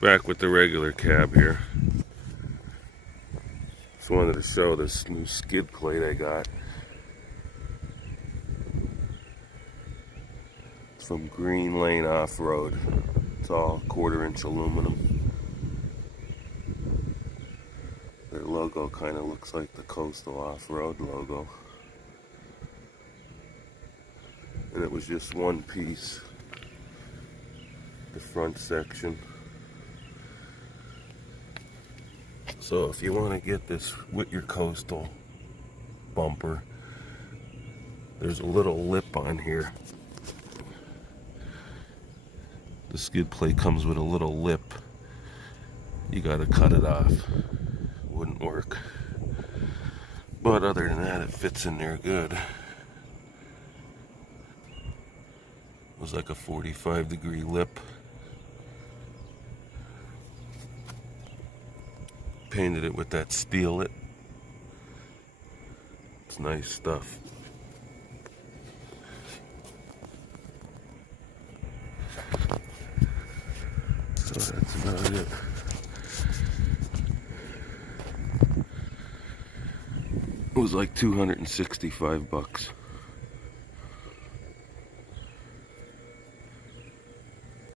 Back with the regular cab here. Just wanted to show this new skid plate I got. It's from Greenlane Off-Road. It's all 1/4-inch aluminum. Their logo kind of looks like the Coastal Off-Road logo. And it was just one piece. The front section. So if you want to get this with your Coastal bumper, there's a little lip on here. The skid plate comes with a little lip. You gotta cut it off. Wouldn't work. But other than that, it fits in there good. It was like a 45-degree lip. Painted it with that Steelit. It's nice stuff. So that's about it. It was like $265.